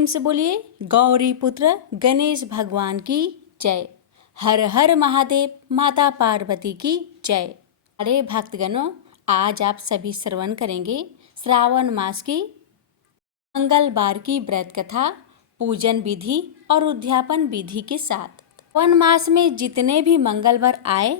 प्रेम से बोलिए गौरी पुत्र गणेश भगवान की जय। हर हर महादेव, माता पार्वती की जय। अरे भक्तगणों, आज आप सभी श्रवण करेंगे श्रावण मास की मंगलवार की व्रत कथा, पूजन विधि और उद्यापन विधि के साथ। श्रावण मास में जितने भी मंगलवार आए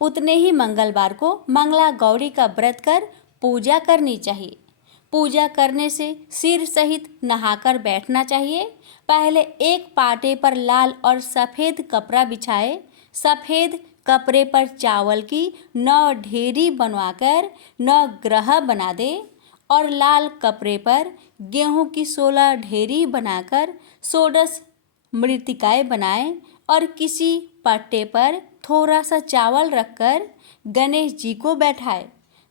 उतने ही मंगलवार को मंगला गौरी का व्रत कर पूजा करनी चाहिए। पूजा करने से सिर सहित नहाकर बैठना चाहिए। पहले एक पाटे पर लाल और सफ़ेद कपड़ा बिछाए। सफ़ेद कपड़े पर चावल की 9 ढेरी बनवाकर 9 ग्रह बना दे और लाल कपड़े पर गेहूं की 16 ढेरी बनाकर 16 मृत्तिकाएं बनाए और किसी पट्टे पर थोड़ा सा चावल रखकर गणेश जी को बैठाए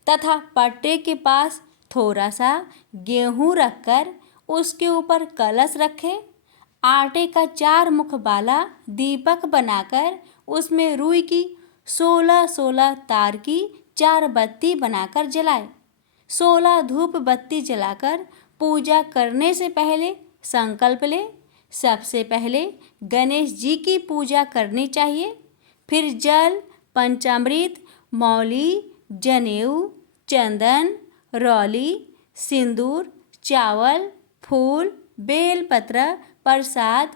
तथा पट्टे के पास थोड़ा सा गेहूं रखकर उसके ऊपर कलश रखे। आटे का 4 मुख वाला दीपक बनाकर उसमें रुई की 16 तार की 4 बत्ती बनाकर जलाए। 16 धूप बत्ती जलाकर पूजा करने से पहले संकल्प ले। सबसे पहले गणेश जी की पूजा करनी चाहिए, फिर जल, पंचामृत, मौली, जनेऊ, चंदन, रौली, सिंदूर, चावल, फूल, बेलपत्र, प्रसाद,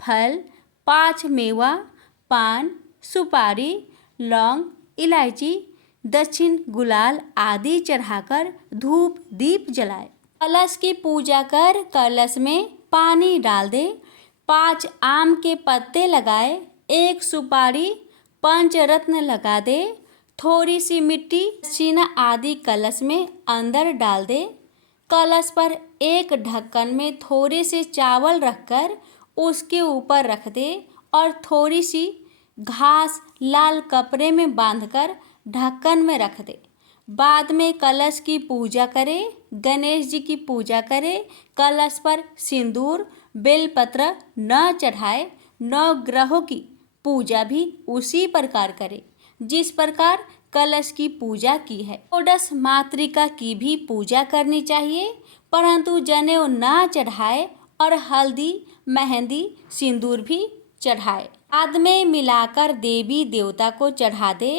फल, 5 मेवा, पान, सुपारी, लौंग, इलायची, दक्षिण गुलाल आदि चढ़ाकर धूप दीप जलाए। कलश की पूजा कर कलश में पानी डाल दे। 5 आम के पत्ते लगाए, 1 सुपारी, पंचरत्न लगा दे। थोड़ी सी मिट्टी, दक्षिणा आदि कलश में अंदर डाल दे। कलश पर एक ढक्कन में थोड़े से चावल रखकर उसके ऊपर रख दे और थोड़ी सी घास लाल कपड़े में बांधकर ढक्कन में रख दे। बाद में कलश की पूजा करे, गणेश जी की पूजा करे। कलश पर सिंदूर, बेलपत्र न चढ़ाए। 9 ग्रहों की पूजा भी उसी प्रकार करे जिस प्रकार कलश की पूजा की है। षोडश मातृका की भी पूजा करनी चाहिए, परंतु जनेऊ न चढ़ाए और हल्दी, मेहंदी, सिंदूर भी चढ़ाए। बाद में मिलाकर देवी देवता को चढ़ा दे।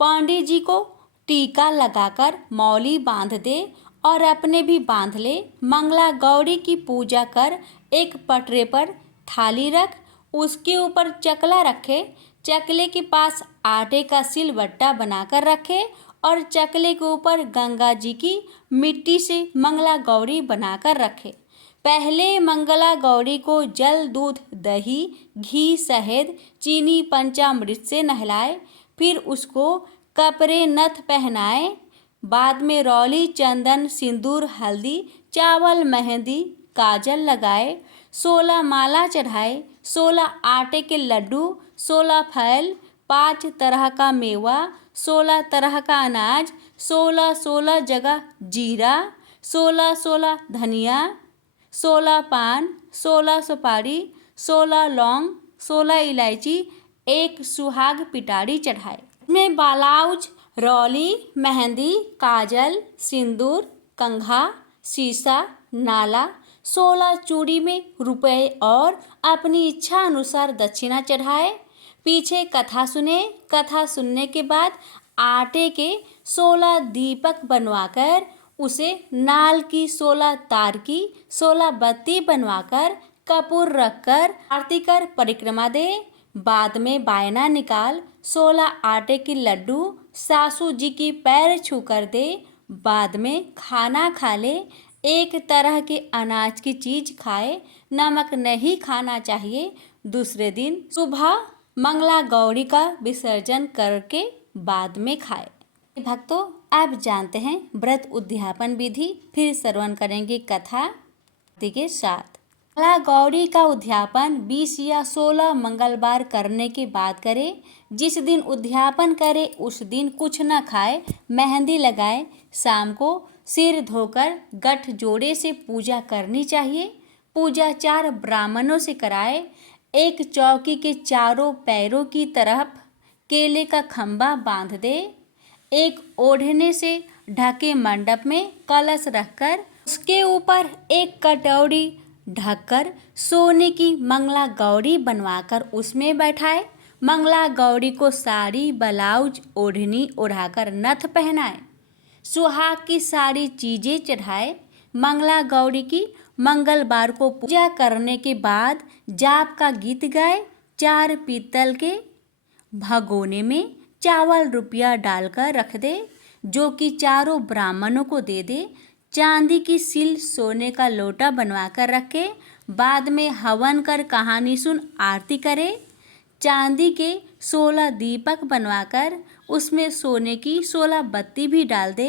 पंडित जी को टीका लगाकर मौली बांध दे और अपने भी बांध ले। मंगला गौरी की पूजा कर एक पटरे पर थाली रख, उसके ऊपर चकला रखे। चकले के पास आटे का सिलबट्टा बनाकर रखे और चकले के ऊपर गंगा जी की मिट्टी से मंगला गौरी बनाकर रखे। पहले मंगला गौरी को जल, दूध, दही, घी, शहद, चीनी, पंचामृत से नहलाए। फिर उसको कपड़े नथ पहनाए। बाद में रौली, चंदन, सिंदूर, हल्दी, चावल, मेहंदी, काजल लगाए। 16 माला चढ़ाए। 16 आटे के लड्डू, 16 फल, 5 तरह का मेवा, 16 तरह का अनाज, 16 जगह जीरा, 16 धनिया, 16 पान, 16 सुपारी, 16 लौंग, 16 इलायची, 1 सुहाग पिटारी चढ़ाए। इसमें ब्लाउज, रौली, मेहंदी, काजल, सिंदूर, कंघा, शीशा, नाला, 16 चूड़ी में रुपए और अपनी इच्छा अनुसार दक्षिणा चढ़ाए। पीछे कथा सुने। कथा सुनने के बाद आटे के 16 दीपक बनवाकर उसे नाल की 16 तार की 16 बत्ती बनवाकर कपूर रखकर आरती कर परिक्रमा दे। बाद में बायना निकाल 16 आटे के लड्डू सासू जी की पैर छू कर दे। बाद में खाना खा ले। एक तरह के अनाज की चीज खाए, नमक नहीं खाना चाहिए। दूसरे दिन सुबह मंगला गौरी का विसर्जन करके बाद में खाए। भक्तों, आप जानते हैं व्रत उद्यापन विधि, फिर श्रवण करेंगे कथा के साथ। मंगला गौरी का उद्यापन 20 या 16 मंगलवार करने के बाद करे। जिस दिन उद्यापन करे उस दिन कुछ न खाए, मेहंदी लगाए। शाम को सिर धोकर गठ जोड़े से पूजा करनी चाहिए। पूजा 4 ब्राह्मणों से कराए। एक चौकी के चारों पैरों की तरफ केले का खंभा बांध दे। एक ओढ़ने से ढके मंडप में कलश रखकर उसके ऊपर एक कटोरी ढककर सोने की मंगला गौरी बनवाकर उसमें बैठाए। मंगला गौरी को साड़ी, ब्लाउज, ओढ़नी ओढ़ाकर नथ पहनाए। सुहाग की सारी चीजें चढ़ाए। मंगला गौरी की मंगलवार को पूजा करने के बाद जाप का गीत गाए। 4 पीतल के भगोने में चावल रुपया डालकर रख दे, जो कि चारों ब्राह्मणों को दे दे। चांदी की सिल, सोने का लोटा बनवाकर रखे। बाद में हवन कर कहानी सुन आरती करे। चांदी के 16 दीपक बनवाकर उसमें सोने की 16 बत्ती भी डाल दे।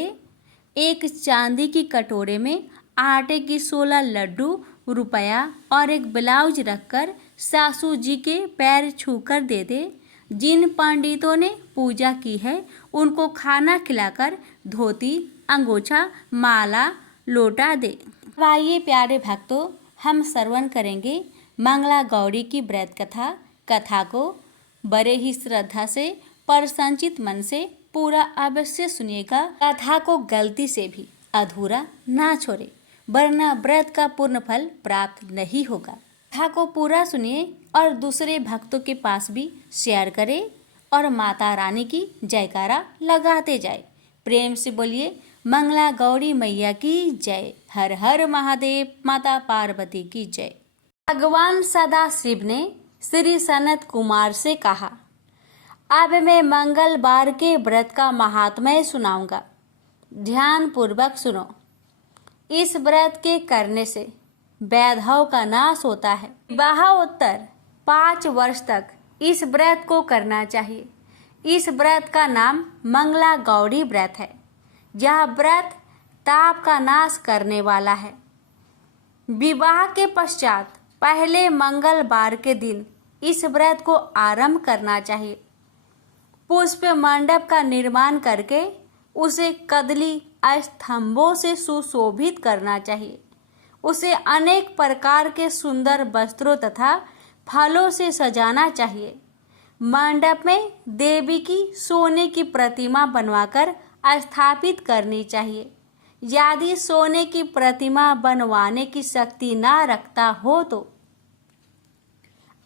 एक चांदी की कटोरे में आटे की 16 लड्डू, रुपया और एक ब्लाउज रखकर सासू जी के पैर छूकर दे दे। जिन पंडितों ने पूजा की है उनको खाना खिलाकर धोती, अंगोछा, माला, लोटा दे। आइए प्यारे भक्तों, हम श्रवण करेंगे मंगला गौरी की व्रत कथा को बड़े ही श्रद्धा से प्रसन्नचित मन से पूरा अवश्य सुनिएगा। कथा को गलती से भी अधूरा ना छोड़े, वरना व्रत का पूर्ण फल प्राप्त नहीं होगा। कथा को पूरा सुनिए और दूसरे भक्तों के पास भी शेयर करें और माता रानी की जयकारा लगाते जाए। प्रेम से बोलिए मंगला गौरी मैया की जय। हर हर महादेव, माता पार्वती की जय। भगवान सदाशिव ने श्री सनत कुमार से कहा, अब मैं मंगलवार के व्रत का महात्म्य सुनाऊंगा, ध्यान पूर्वक सुनो। इस व्रत के करने से वैधव का नाश होता है। विवाहोत्तर 5 वर्ष तक इस व्रत को करना चाहिए। इस व्रत का नाम मंगला गौरी व्रत है। यह व्रत ताप का नाश करने वाला है। विवाह के पश्चात पहले मंगलवार के दिन इस व्रत को आरंभ करना चाहिए। पुष्प मंडप का निर्माण करके उसे कदली स्तंभों से सुशोभित करना चाहिए। उसे अनेक प्रकार के सुंदर वस्त्रों तथा फलों से सजाना चाहिए। मंडप में देवी की सोने की प्रतिमा बनवाकर स्थापित करनी चाहिए। यदि सोने की प्रतिमा बनवाने की शक्ति ना रखता हो तो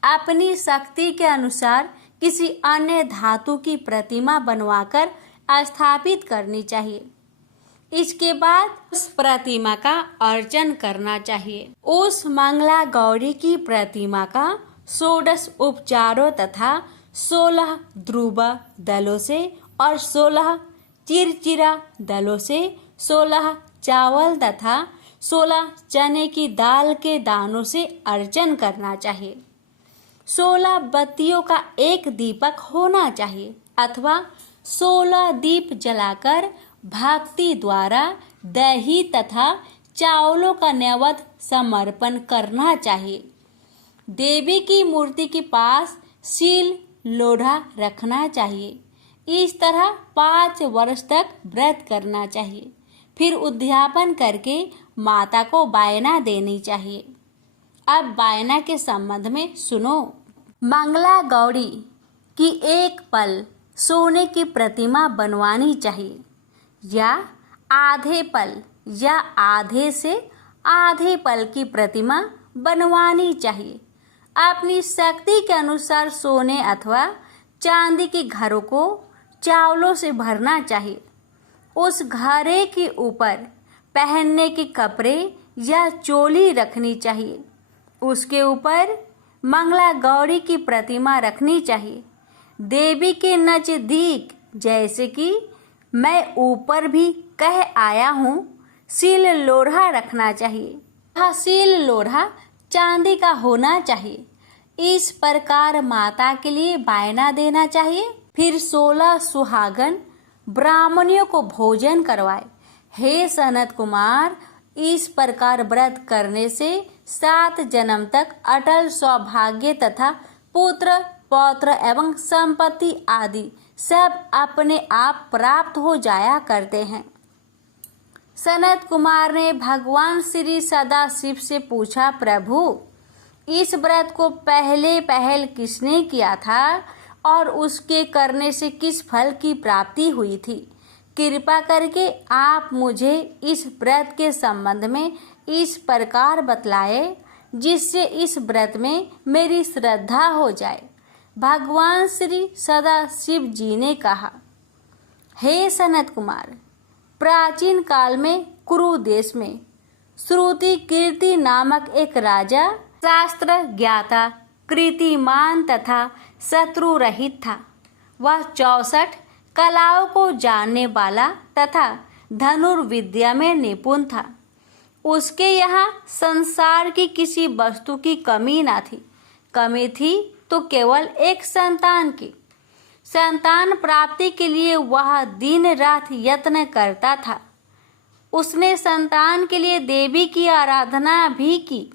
अपनी शक्ति के अनुसार किसी अन्य धातु की प्रतिमा बनवाकर स्थापित करनी चाहिए। इसके बाद उस प्रतिमा का अर्चन करना चाहिए। उस मंगला गौरी की प्रतिमा का 16 उपचारों तथा 16 ध्रुव दलों से और 16 चिरचिरा दलों से, 16 चावल तथा 16 चने की दाल के दानों से अर्चन करना चाहिए। 16 बत्तियों का एक दीपक होना चाहिए अथवा 16 दीप जलाकर भक्ति द्वारा दही तथा चावलों का नैवेद्य समर्पण करना चाहिए। देवी की मूर्ति के पास सील लोढ़ा रखना चाहिए। इस तरह 5 वर्ष तक व्रत करना चाहिए। फिर उद्यापन करके माता को वायना देनी चाहिए। अब वायना के संबंध में सुनो। मंगला गौरी की एक पल सोने की प्रतिमा बनवानी चाहिए या आधे पल या आधे से आधे पल की प्रतिमा बनवानी चाहिए। अपनी शक्ति के अनुसार सोने अथवा चांदी के घरों को चावलों से भरना चाहिए। उस घड़े के ऊपर पहनने के कपड़े या चोली रखनी चाहिए। उसके ऊपर मंगला गौरी की प्रतिमा रखनी चाहिए। देवी के नजदीक, जैसे कि मैं ऊपर भी कह आया हूँ, सील लोढ़ा रखना चाहिए। यह सील लोढ़ा चांदी का होना चाहिए। इस प्रकार माता के लिए वायना देना चाहिए। फिर 16 सुहागन ब्राह्मणों को भोजन करवाए। हे सनत कुमार, इस प्रकार व्रत करने से 7 जन्म तक अटल सौभाग्य तथा पुत्र पौत्र एवं संपत्ति आदि सब अपने आप प्राप्त हो जाया करते हैं। सनत कुमार ने भगवान श्री सदाशिव से पूछा, प्रभु, इस व्रत को पहल किसने किया था और उसके करने से किस फल की प्राप्ति हुई थी? कृपा करके आप मुझे इस व्रत के संबंध में इस प्रकार बतलाए। जिससे इस व्रत में मेरी श्रद्धा हो जाए। भगवान श्री सदाशिव जी ने कहा, हे सनत कुमार, प्राचीन काल में कुरु देश में श्रुति कीर्ति नामक एक राजा शास्त्र ज्ञाता, कीर्तिमान तथा शत्रु रहित था। वह 64 कलाओं को जानने वाला तथा धनुर्विद्या में निपुण था। उसके यहाँ संसार की किसी वस्तु की कमी ना थी। कमी थी तो केवल एक संतान की। संतान प्राप्ति के लिए वह दिन रात यत्न करता था। उसने संतान के लिए देवी की आराधना भी की।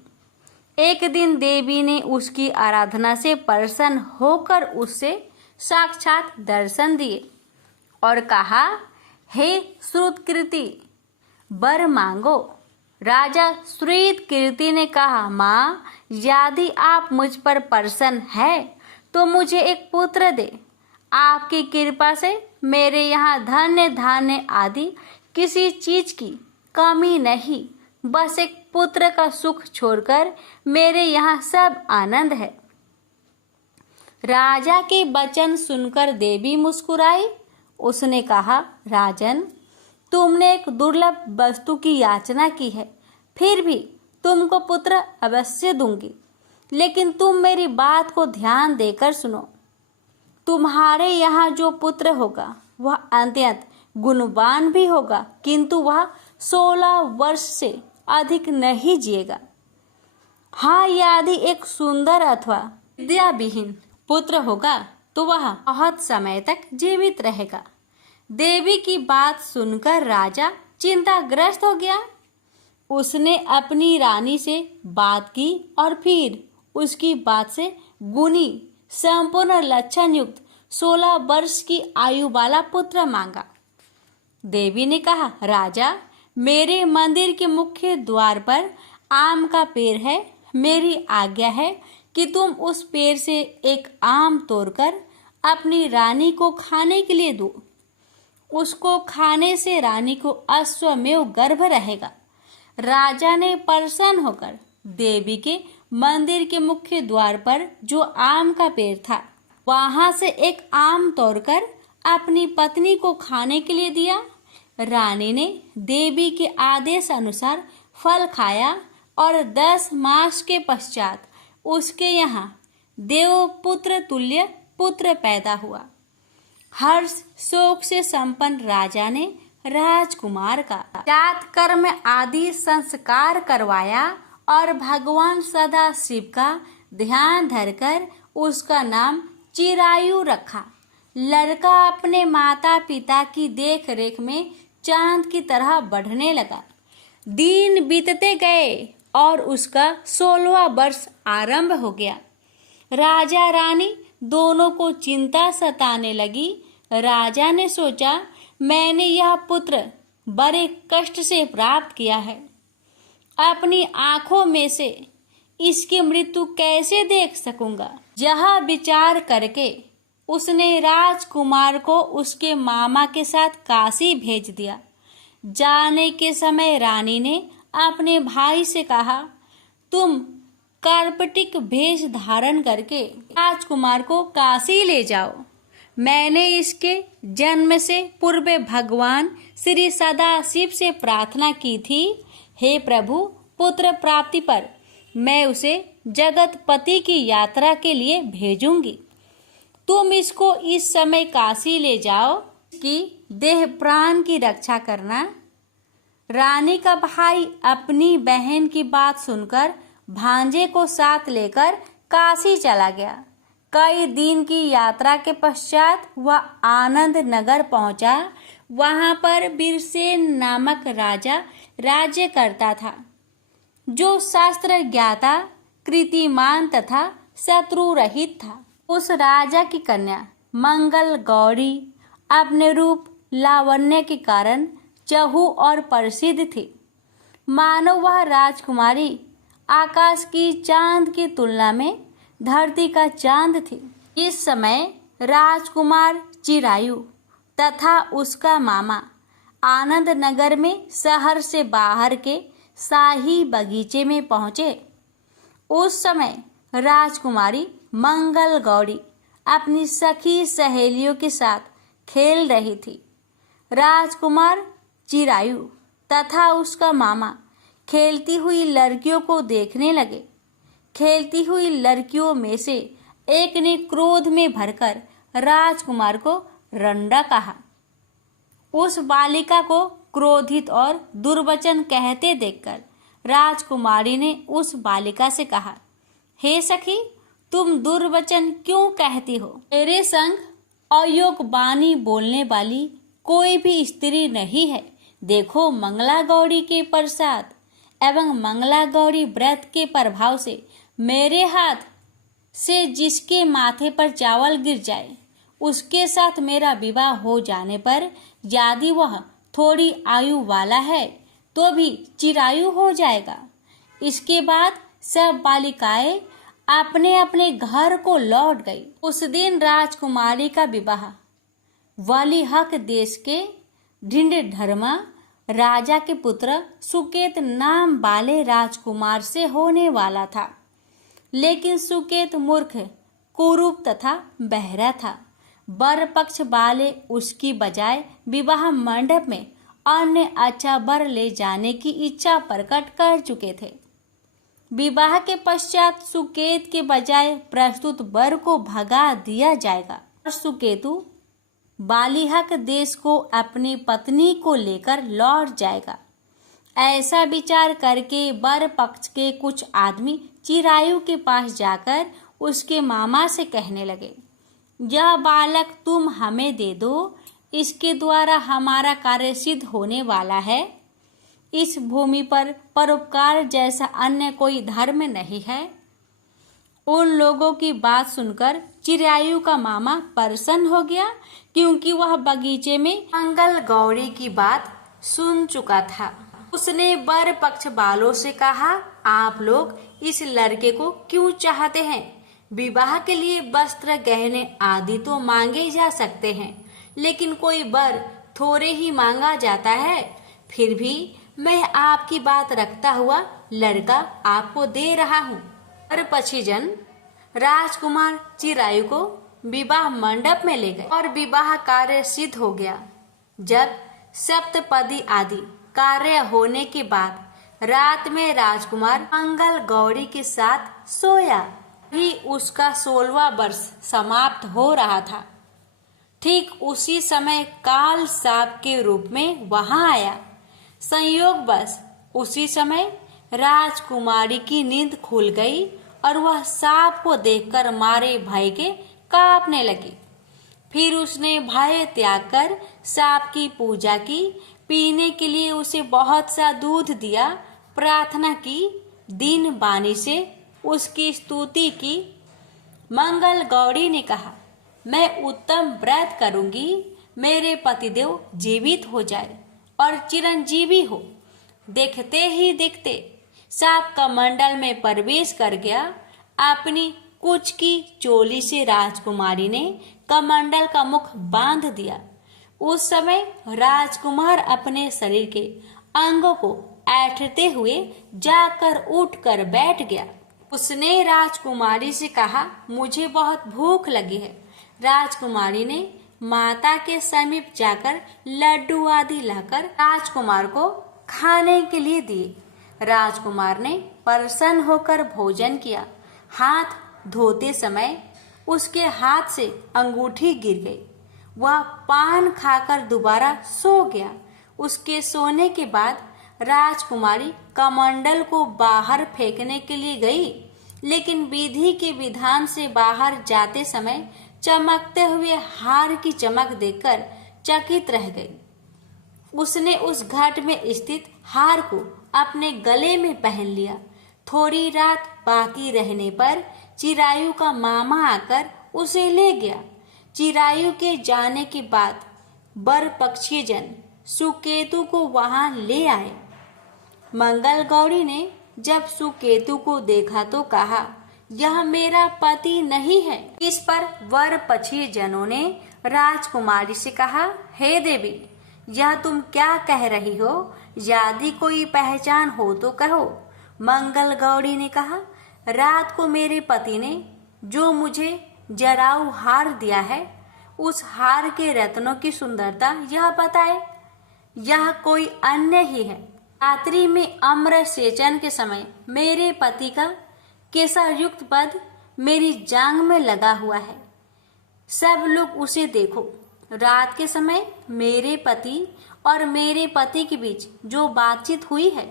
एक दिन देवी ने उसकी आराधना से प्रसन्न होकर उससे साक्षात दर्शन दिए और कहा, हे श्रुतकीर्ति, वर मांगो। राजा श्रुतकीर्ति ने कहा, माँ, यदि आप मुझ पर प्रसन्न है तो मुझे एक पुत्र दे। आपकी कृपा से मेरे यहाँ धन्य धान्य आदि किसी चीज की कमी नहीं। बस एक पुत्र का सुख छोड़कर मेरे यहाँ सब आनंद है। राजा के वचन सुनकर देवी मुस्कुराई। उसने कहा, राजन, तुमने एक दुर्लभ वस्तु की याचना की है, फिर भी तुमको पुत्र अवश्य दूंगी। लेकिन तुम मेरी बात को ध्यान देकर सुनो। तुम्हारे यहाँ जो पुत्र होगा वह अत्यंत गुणवान भी होगा, किंतु वह 16 वर्ष से अधिक नहीं जिएगा। हाँ, यदि एक सुंदर अथवा विद्याविहीन पुत्र होगा तो वह बहुत समय तक जीवित रहेगा। देवी की बात सुनकर राजा चिंताग्रस्त हो गया। उसने अपनी रानी से बात की और फिर उसकी बात से गुणी संपूर्ण लक्षण युक्त 16 वर्ष की आयु वाला पुत्र मांगा। देवी ने कहा, राजा, मेरे मंदिर के मुख्य द्वार पर आम का पेड़ है। मेरी आज्ञा है कि तुम उस पेड़ से एक आम तोड़कर अपनी रानी को खाने के लिए दो। उसको खाने से रानी को अश्वमेव गर्भ रहेगा। राजा ने प्रसन्न होकर देवी के मंदिर के मुख्य द्वार पर जो आम का पेड़ था वहां से एक आम तोड़कर अपनी पत्नी को खाने के लिए दिया। रानी ने देवी के आदेश अनुसार फल खाया और 10 मास के पश्चात उसके यहाँ देवपुत्र तुल्य पुत्र पैदा हुआ। हर्ष शोक से संपन्न राजा ने राजकुमार का जातकर्म आदि संस्कार करवाया और भगवान सदाशिव का ध्यान धरकर उसका नाम चिरायु रखा। लड़का अपने माता पिता की देख रेख में चांद की तरह बढ़ने लगा। दिन बीतते गए और उसका 16वां वर्ष आरंभ हो गया। राजा रानी दोनों को चिंता सताने लगी। राजा ने सोचा, मैंने यह पुत्र बड़े कष्ट से प्राप्त किया है। अपनी आंखों में से इसकी मृत्यु कैसे देख सकूंगा। यह विचार करके उसने राजकुमार को उसके मामा के साथ काशी भेज दिया। जाने के समय रानी ने अपने भाई से कहा, तुम कार्पटिक वेश धारण करके राजकुमार को काशी ले जाओ। मैंने इसके जन्म से पूर्व भगवान श्री सदाशिव से प्रार्थना की थी, हे प्रभु, पुत्र प्राप्ति पर मैं उसे जगतपति की यात्रा के लिए भेजूंगी। तुम इसको इस समय काशी ले जाओ कि देह प्राण की रक्षा करना। रानी का भाई अपनी बहन की बात सुनकर भांजे को साथ लेकर काशी चला गया। कई दिन की यात्रा के पश्चात वह आनंद नगर पहुंचा। वहां पर बीरसेन नामक राजा राज्य करता था, जो शास्त्र ज्ञाता, कीर्तिमान तथा शत्रु रहित था। उस राजा की कन्या मंगल गौरी अपने रूप लावण्य के कारण चहु और प्रसिद्ध थी। मानो वह राजकुमारी आकाश की चांद की तुलना में धरती का चांद थी। इस समय राजकुमार चिरायु तथा उसका मामा आनंद नगर में शहर से बाहर के शाही बगीचे में पहुंचे। उस समय राजकुमारी मंगल गौरी अपनी सखी सहेलियों के साथ खेल रही थी। राजकुमार चिरायु तथा उसका मामा खेलती हुई लड़कियों को देखने लगे। खेलती हुई लड़कियों में से एक ने क्रोध में भरकर राजकुमार को रंडा कहा। उस बालिका को क्रोधित और दुर्वचन कहते देखकर राजकुमारी ने उस बालिका से कहा, हे सखी, तुम दुर्वचन क्यों कहती हो? मेरे संग अयोग्य वाणी बोलने वाली कोई भी स्त्री नहीं है। देखो, मंगला गौरी के प्रसाद एवं मंगला गौरी व्रत के प्रभाव से मेरे हाथ से जिसके माथे पर चावल गिर जाए उसके साथ मेरा विवाह हो जाने पर यदि वह थोड़ी आयु वाला है तो भी चिरायु हो जाएगा। इसके बाद सब बालिकाएं अपने अपने घर को लौट गई। उस दिन राजकुमारी का विवाह वलिहक देश के ढिंढधर्मा राजा के पुत्र सुकेत नाम वाले राजकुमार से होने वाला था। लेकिन सुकेत मूर्ख, कुरूप तथा बहरा था। वर पक्ष वाले उसकी बजाय विवाह मंडप में अन्य अच्छा वर ले जाने की इच्छा प्रकट कर चुके थे। विवाह के पश्चात सुकेत के बजाय प्रस्तुत वर को भगा दिया जाएगा और सुकेतु बालिहक देश को अपनी पत्नी को लेकर लौट जाएगा। ऐसा विचार करके वर पक्ष के कुछ आदमी चिरायु के पास जाकर उसके मामा से कहने लगे, यह बालक तुम हमें दे दो, इसके द्वारा हमारा कार्य सिद्ध होने वाला है। इस भूमि पर परोपकार जैसा अन्य कोई धर्म नहीं है। उन लोगों की बात सुनकर चिरायु का मामा प्रसन्न हो गया, क्योंकि वह बगीचे में मंगल गौरी की बात सुन चुका था। उसने वर पक्ष वालों से कहा, आप लोग इस लड़के को क्यों चाहते हैं? विवाह के लिए वस्त्र, गहने आदि तो मांगे जा सकते हैं, लेकिन कोई वर थोड़े ही मांगा जाता है। फिर भी मैं आपकी बात रखता हुआ लड़का आपको दे रहा हूँ। वर पक्षी जन राजकुमार चिरायु को विवाह मंडप में ले गए और विवाह कार्य सिद्ध हो गया। जब सप्तपदी आदि कार्य होने के बाद रात में राजकुमार मंगल गौरी के साथ सोया ही उसका 16वां वर्ष समाप्त हो रहा था। ठीक उसी समय काल सांप के रूप में वहां आया। संयोगवश उसी समय राजकुमारी की नींद खुल गई और वह सांप को देखकर मारे भय के कांपने लगी। फिर उसने भय त्याग कर सांप की पूजा की, पीने के लिए उसे बहुत सा दूध दिया, प्रार्थना की, दीन बानी से उसकी स्तुति की। मंगल गौरी ने कहा, मैं उत्तम व्रत करूंगी, मेरे पतिदेव जीवित हो जाए और चिरंजीवी हो। देखते ही देखते सांप कमंडल में प्रवेश कर गया। अपनी कुछ की चोली से राजकुमारी ने कमंडल का मुख बांध दिया। उस समय राजकुमार अपने शरीर के अंगों को ऐंठते हुए जाकर उठकर बैठ गया। उसने राजकुमारी से कहा, मुझे बहुत भूख लगी है। राजकुमारी ने माता के समीप जाकर लड्डू आदि लाकर राजकुमार को खाने के लिए दिए। राजकुमार ने प्रसन्न होकर भोजन किया। हाथ धोते समय उसके हाथ से अंगूठी गिर गई। वह पान खाकर दोबारा सो गया। उसके सोने के बाद राजकुमारी कमंडल को बाहर फेंकने के लिए गई, लेकिन विधि के विधान से बाहर जाते समय चमकते हुए हार की चमक देखकर चकित रह गई। उसने उस घट में स्थित हार को अपने गले में पहन लिया। थोड़ी रात बाकी रहने पर चिरायु का मामा आकर उसे ले गया। चिरायु के जाने के बाद वर पक्षी जन सुकेतु को वहां ले आए। मंगल गौरी ने जब सुकेतु को देखा तो कहा, यह मेरा पति नहीं है। इस पर वर पक्षी जनों ने राजकुमारी से कहा, हे देवी, यह तुम क्या कह रही हो? यदि कोई पहचान हो तो कहो। मंगल गौरी ने कहा, रात को मेरे पति ने जो मुझे जराऊ हार दिया है, उस हार के रत्नों की सुंदरता यह बताए, यह कोई अन्य ही है। रात्रि में अमृत सेचन के समय मेरे पति का केसरयुक्त पद मेरी जांघ में लगा हुआ है। सब लोग उसे देखो। रात के समय मेरे पति और मेरे पति के बीच जो बातचीत हुई है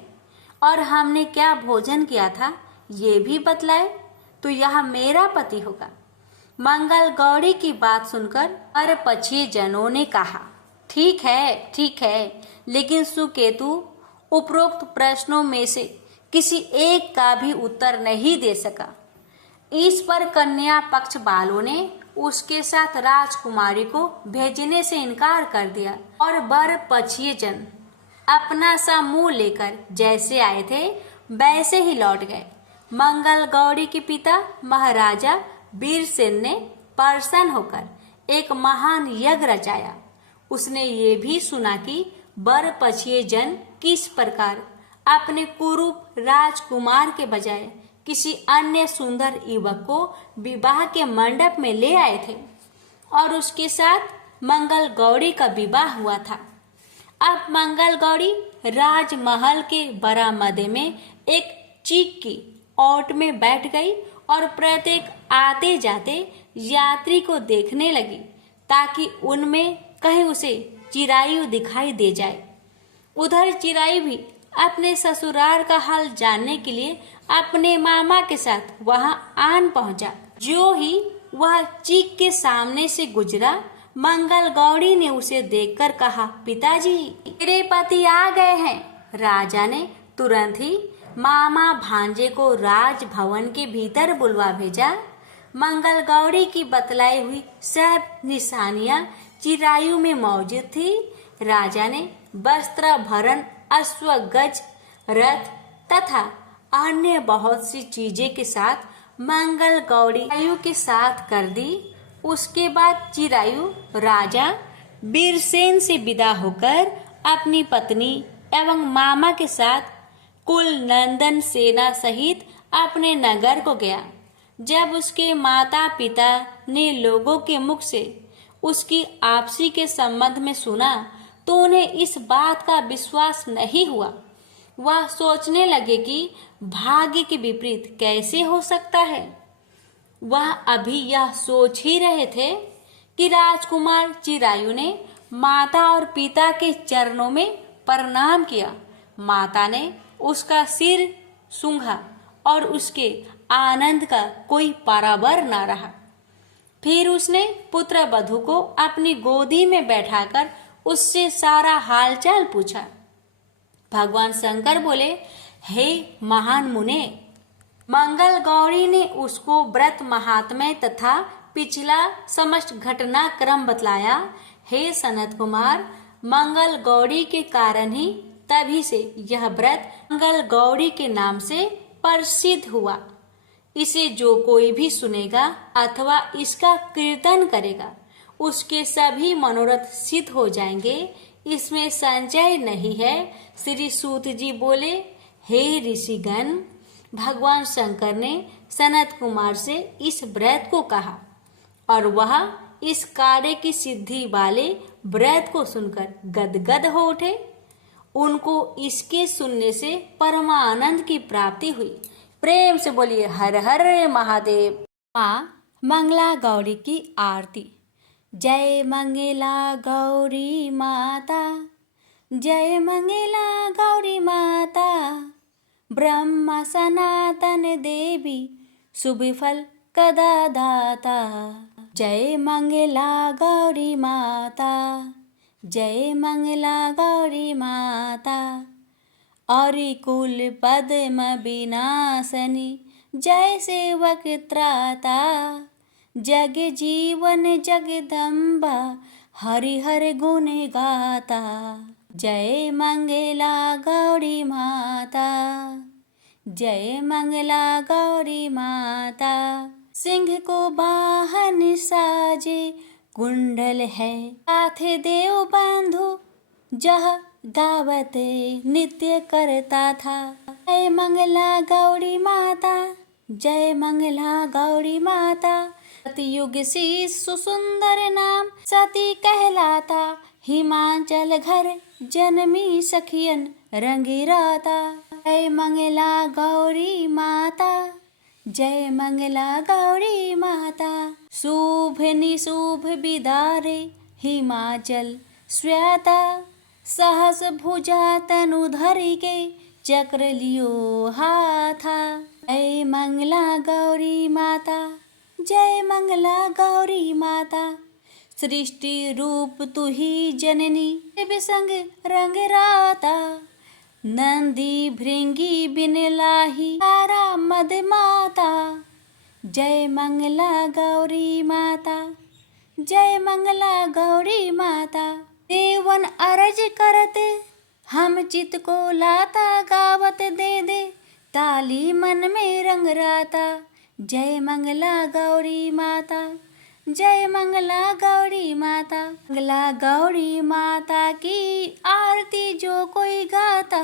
और हमने क्या भोजन किया था, ये भी बतलाए, तो यह मेरा पति होगा। मंगल गौरी की बात सुनकर पर पछिए जनों ने कहा, ठीक है, लेकिन सुकेतु उपरोक्त प्रश्नों में से किसी एक का भी उत्तर नहीं दे सका। इस पर कन्या पक्ष वालों ने उसके साथ राजकुमारी को भेजने से इनकार कर दिया और वर पछिए जन अपना सा मुंह लेकर जैसे आए थे वैसे ही लौट गए। मंगल गौरी के पिता महाराजा वीरसेन ने प्रसन्न होकर एक महान यज्ञ रचाया। उसने ये भी सुना कि वर पछिए जन किस प्रकार अपने कुरूप राजकुमार के बजाय किसी अन्य सुंदर युवक को विवाह के मंडप में ले आए थे और उसके साथ मंगल गौरी का विवाह हुआ था। अब मंगल गौरी राजमहल के बरामदे में एक चीक की ओट में बैठ गई और प्रत्येक आते जाते यात्री को देखने लगी ताकि उनमें कहीं उसे चिरायु दिखाई दे जाए। उधर चिरायु भी अपने ससुराल का हाल जानने के लिए अपने मामा के साथ वहां आन पहुंचा। जो ही वह चीक के सामने से गुजरा, मंगल गौरी ने उसे देखकर कहा, पिताजी, मेरे पति आ गए हैं। राजा ने तुरंत ही मामा भांजे को राजभवन के भीतर बुलवा भेजा। मंगल गौरी की बतलाई हुई सब निशानियां चिरायु में मौजूद थी। राजा ने वस्त्र भरण, अश्वगज, रथ तथा अन्य बहुत सी चीजें के साथ मंगल गौरी चिरायु के साथ कर दी। उसके बाद चिरायु राजा वीरसेन से विदा होकर अपनी पत्नी एवं मामा के साथ कुल नंदन सेना सहित अपने नगर को गया। जब उसके माता पिता ने लोगों के मुख से उसकी आपसी के संबंध में सुना तो उन्हें इस बात का विश्वास नहीं हुआ। वह सोचने लगे कि भाग्य के विपरीत कैसे हो सकता है। वह अभी यह सोच ही रहे थे कि राजकुमार चिरायु ने माता और पिता के चरणों में प्रणाम किया। माता ने उसका सिर सूंघा और उसके आनंद का कोई पारावर न रहा। फिर उसने पुत्र वधू को अपनी गोदी में बैठाकर उससे सारा हालचाल पूछा। भगवान शंकर बोले, हे महान मुने, मंगल गौरी ने उसको व्रत महात्म्य तथा पिछला समस्त घटनाक्रम बतलाया। हे सनत कुमार, मंगल गौरी के कारण ही तभी से यह व्रत मंगल गौरी के नाम से प्रसिद्ध हुआ। इसे जो कोई भी सुनेगा अथवा इसका कीर्तन करेगा, उसके सभी मनोरथ सिद्ध हो जाएंगे, इसमें संशय नहीं है। श्री सूत जी बोले, हे ऋषिगण, भगवान शंकर ने सनत कुमार से इस व्रत को कहा और वह इस कार्य की सिद्धि वाले व्रत को सुनकर गदगद हो उठे। उनको इसके सुनने से परमानंद की प्राप्ति हुई। प्रेम से बोलिए हर हर महादेव। माँ मंगला गौरी की आरती। जय मंगला गौरी माता, जय मंगला गौरी माता, ब्रह्म सनातन देवी शुभ फल कदा दाता। जय मंगला गौरी माता, जय मंगला गौरी माता, और कुल पद्म विनाशनी जय सेवक त्राता। जग जीवन जगदम्बा हरिहर गुण गाता। जय मंगला गौरी माता, जय मंगला गौरी माता। सिंह को वाहन साजे कुंडल है, साथ देव बंधु जह गावत नित्य करता था। जय मंगला गौरी माता, जय मंगला गौरी माता। सतयुग से सुसुंदर नाम सती कहलाता, हिमाचल घर जन्मी सखियन रंगीराता। जय मंगला गौरी माता, जय मंगला गौरी माता। शुभ निशुभ बिदारे हिमाचल श्वेता, सहस भुजा तनु धरि के चक्र लियो हाथा। जय मंगला गौरी माता, जय मंगला गौरी माता। सृष्टि रूप तू ही जननी, शिव संग रंग राता। नंदी भृंगी बिन लाही तारा मद माता। जय मंगला गौरी माता, जय मंगला गौरी माता। देवन अरज करत हम चित को लाता, गावत दे दे ताली मन में रंग राता। जय मंगला गौरी माता, जय मंगला गौरी माता। मंगला गौरी माता की आरती जो कोई गाता,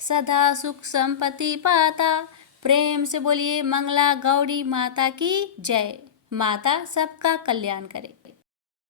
सदा सुख संपत्ति पाता। प्रेम से बोलिए मंगला गौरी माता की जय। माता सबका कल्याण करे।